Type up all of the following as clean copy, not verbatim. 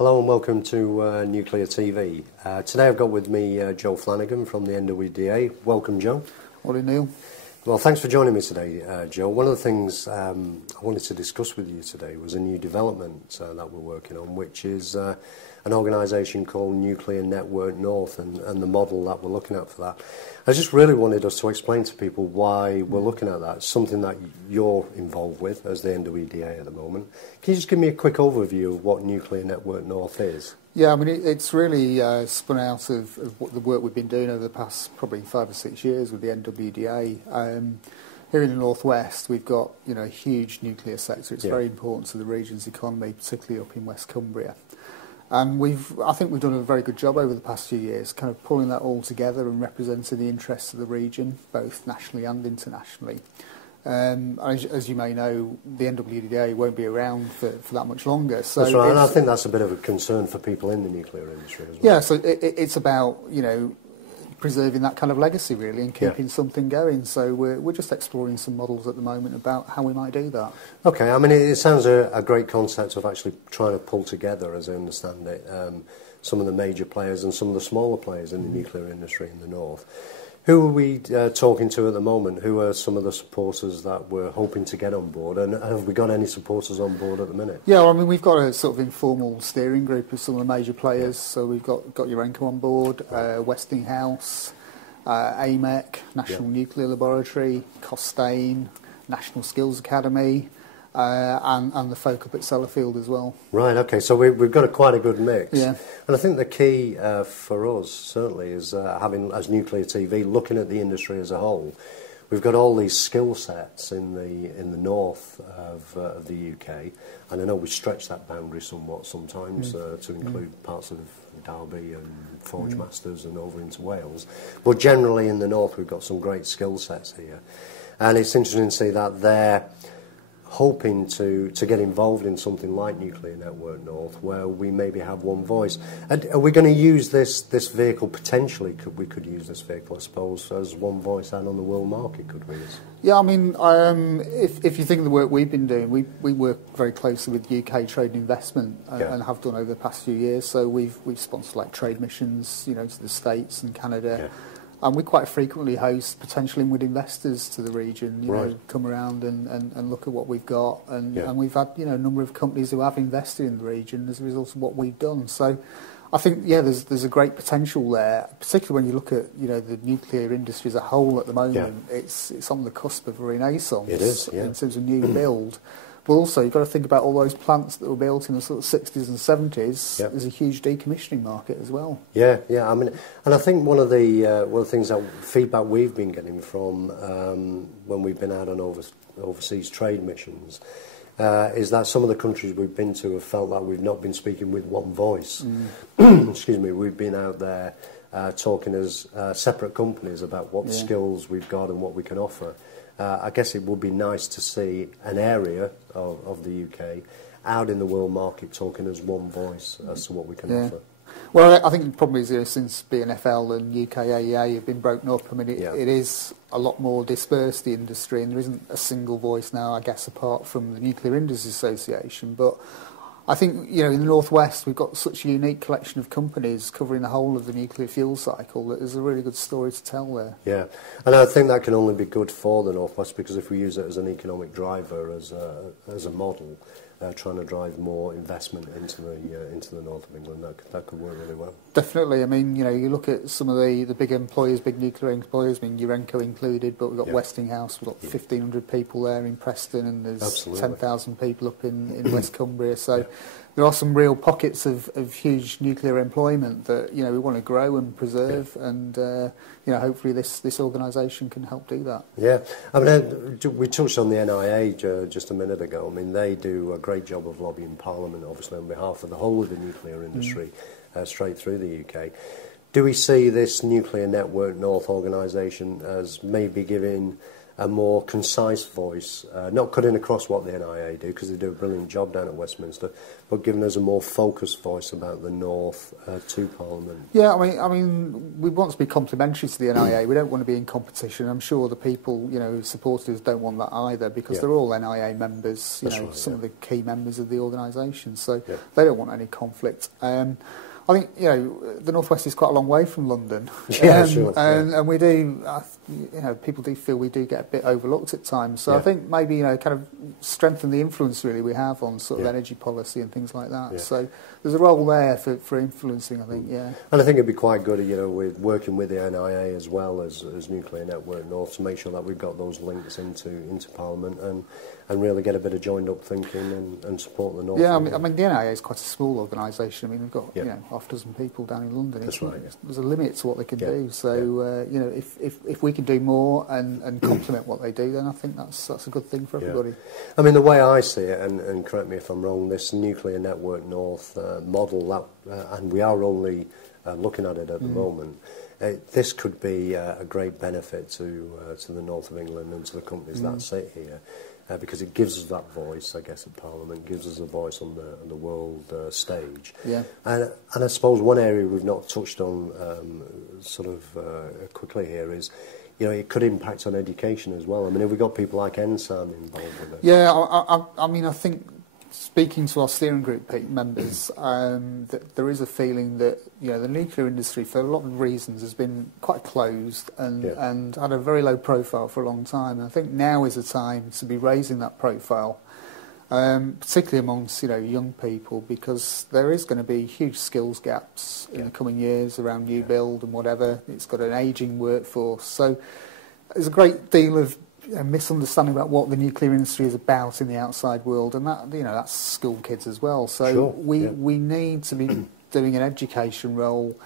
Hello and welcome to Nuclear TV. Today I've got with me Joe Flannagan from the NWDA. Welcome, Joe. Morning, Neil. Well, thanks for joining me today, Joe. One of the things I wanted to discuss with you today was a new development that we're working on, which is an organisation called Nuclear Network North and the model that we're looking at for that. I just really wanted us to explain to people why we're looking at that. It's something that you're involved with as the NWDA at the moment. Can you just give me a quick overview of what Nuclear Network North is? Yeah, I mean, it's really spun out of what the work we've been doing over the past probably 5 or 6 years with the NWDA. Here in the northwest, we've got a huge nuclear sector. It's very important to the region's economy, particularly up in West Cumbria. And I think we've done a very good job over the past few years, kind of pulling that all together and representing the interests of the region, both nationally and internationally. As you may know, the NWDA won't be around for that much longer. So that's right, and I think that's a bit of a concern for people in the nuclear industry as well. Yeah, so it's about, preserving that kind of legacy, really, and keeping something going. So we're just exploring some models at the moment about how we might do that. Okay, I mean, it sounds a great concept of actually trying to pull together, as I understand it, some of the major players and some of the smaller players in the nuclear industry in the north. Who are we talking to at the moment? Who are some of the supporters that we're hoping to get on board? And have we got any supporters on board at the minute? Yeah, well, I mean, we've got a sort of informal steering group of some of the major players. So we've got Urenco on board, Westinghouse, AMEC, National Nuclear Laboratory, Costain, National Skills Academy, and the folk up at Sellafield as well. Right, okay, so we've got quite a good mix. Yeah. And I think the key for us, certainly, is having, as Nuclear TV, looking at the industry as a whole. We've got all these skill sets in the north of the UK, and I know we stretch that boundary somewhat sometimes to include parts of Derby and Forge Masters and over into Wales. But generally in the north we've got some great skill sets here. And it's interesting to see that they're hoping to get involved in something like Nuclear Network North, where we maybe have one voice. And are we going to use this vehicle potentially? We could use this vehicle, I suppose, as one voice out on the world market, could we? Yeah, I mean, if you think of the work we've been doing, we work very closely with UK trade and investment and have done over the past few years. So we've sponsored like trade missions, to the States and Canada. Yeah. And we quite frequently host potential inward investors to the region, come around and look at what we've got. And we've had, a number of companies who have invested in the region as a result of what we've done. So I think, there's a great potential there, particularly when you look at, the nuclear industry as a whole at the moment. Yeah. It's on the cusp of a renaissance. It is, in terms of new build. But also, you've got to think about all those plants that were built in the sort of 60s and 70s. Yep. There's a huge decommissioning market as well. Yeah. I mean, and I think one of the things that feedback we've been getting from when we've been out on overseas trade missions is that some of the countries we've been to have felt like we've not been speaking with one voice. Excuse me. We've been out there talking as separate companies about what skills we've got and what we can offer. I guess it would be nice to see an area of the UK out in the world market talking as one voice as to what we can offer. Well, I think the problem is since BNFL and UKAEA have been broken up, I mean, it is a lot more dispersed, the industry, and there isn't a single voice now, I guess, apart from the Nuclear Industries Association. But I think, in the northwest we've got such a unique collection of companies covering the whole of the nuclear fuel cycle that there's a really good story to tell there. Yeah, and I think that can only be good for the northwest, because if we use it as an economic driver, as a model, trying to drive more investment into the north of England, that could work really well. Definitely. I mean, you look at some of the big employers, big nuclear employers, I mean, Urenco included, but we've got Westinghouse, we've got 1,500 people there in Preston, and there's 10,000 people up in West Cumbria. So there are some real pockets of huge nuclear employment that, we want to grow and preserve, and, hopefully this organisation can help do that. Yeah. I mean, we touched on the NIA just a minute ago. I mean, they do a great job of lobbying Parliament, obviously, on behalf of the whole of the nuclear industry, straight through the UK. Do we see this Nuclear Network North organisation as maybe giving a more concise voice, not cutting across what the NIA do, because they do a brilliant job down at Westminster, but giving us a more focused voice about the North to Parliament. Yeah, I mean, we want to be complementary to the NIA. We don't want to be in competition. I'm sure the people, who support us don't want that either, because they're all NIA members, some of the key members of the organisation, so they don't want any conflict. I think, the North West is quite a long way from London. Yeah, sure. And we do, people do feel we do get a bit overlooked at times. So I think maybe, kind of strengthen the influence really we have on sort of energy policy and things like that. So there's a role there for influencing, I think, And I think it'd be quite good, with working with the NIA as well as Nuclear Network North to make sure that we've got those links into Parliament and really get a bit of joined-up thinking and support the North. Yeah, I mean, the NIA is quite a small organisation. I mean, we've got, half a dozen people down in London. That's right. There's a limit to what they can do. So, if we can do more and complement what they do, then I think that's a good thing for everybody. I mean, the way I see it, and correct me if I'm wrong, this Nuclear Network North model, and we are only looking at it at the moment, this could be a great benefit to the north of England and to the companies that sit here. Because it gives us that voice, I guess, at Parliament, gives us a voice on the world stage. Yeah. And I suppose one area we've not touched on quickly here is, it could impact on education as well. I mean, have we got people like NSAM involved with it? Yeah, I mean, I think speaking to our steering group members, that there is a feeling that the nuclear industry, for a lot of reasons, has been quite closed and had a very low profile for a long time. And I think now is the time to be raising that profile, particularly amongst young people, because there is going to be huge skills gaps in the coming years around new build and whatever. It's got an ageing workforce, so there's a great deal of misunderstanding about what the nuclear industry is about in the outside world, and that that's school kids as well. So we need to be doing an education role.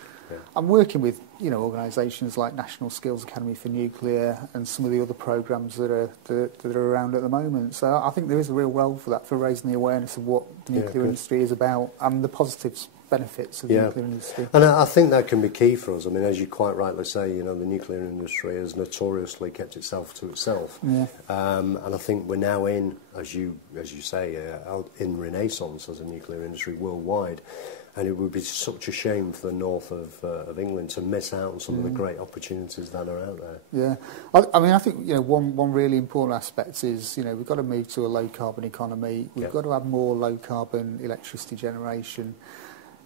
I'm working with organisations like National Skills Academy for Nuclear and some of the other programmes that are around at the moment. So I think there is a real role for that, for raising the awareness of what the nuclear industry is about and the positives. Benefits of the nuclear industry. And I think that can be key for us. I mean, as you quite rightly say, the nuclear industry has notoriously kept itself to itself. And I think we're now in, as you say, in renaissance as a nuclear industry worldwide. And it would be such a shame for the north of England to miss out on some of the great opportunities that are out there. Yeah, I mean, I think one really important aspect is we've got to move to a low carbon economy. We've got to have more low carbon electricity generation.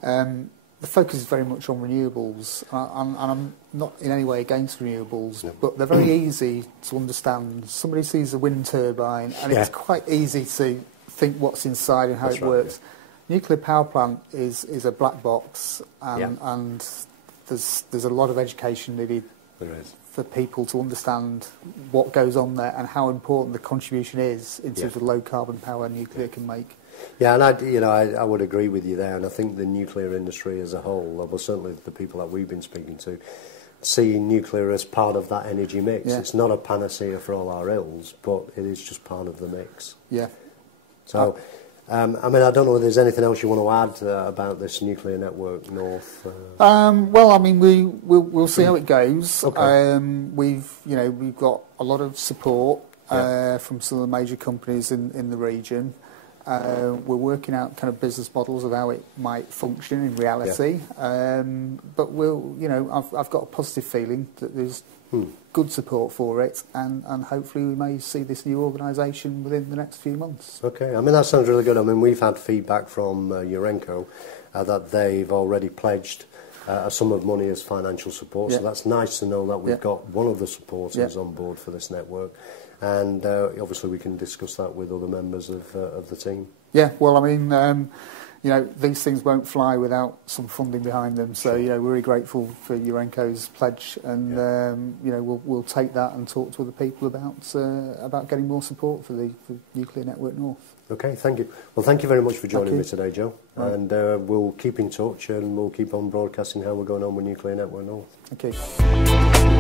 The focus is very much on renewables, and I'm not in any way against renewables, but they're very easy to understand. Somebody sees a wind turbine, and it's quite easy to think what's inside and how it works. Nuclear power plant is a black box, and there's a lot of education needed for people to understand what goes on there and how important the contribution is in terms of low carbon power nuclear can make. Yeah, and I would agree with you there, and I think the nuclear industry as a whole, well, certainly the people that we've been speaking to, see nuclear as part of that energy mix. It's not a panacea for all our ills, but it is just part of the mix. Yeah. So, I mean, I don't know if there's anything else you want to add about this Nuclear Network North. Well, I mean, we'll see how it goes. Okay. We've got a lot of support from some of the major companies in the region. We're working out kind of business models of how it might function in reality, but I've got a positive feeling that there's good support for it, and hopefully we may see this new organisation within the next few months. Okay, I mean that sounds really good. I mean we've had feedback from Urenco that they've already pledged a sum of money as financial support, so that's nice to know that we've got one of the supporters on board for this network. And obviously we can discuss that with other members of the team. Yeah, well, I mean, these things won't fly without some funding behind them. So, we're really grateful for Urenco's pledge, and we'll take that and talk to other people about getting more support for the Nuclear Network North. Okay, thank you. Well, thank you very much for joining me today, Joe. Right. And we'll keep in touch, and we'll keep on broadcasting how we're going on with Nuclear Network North. Okay.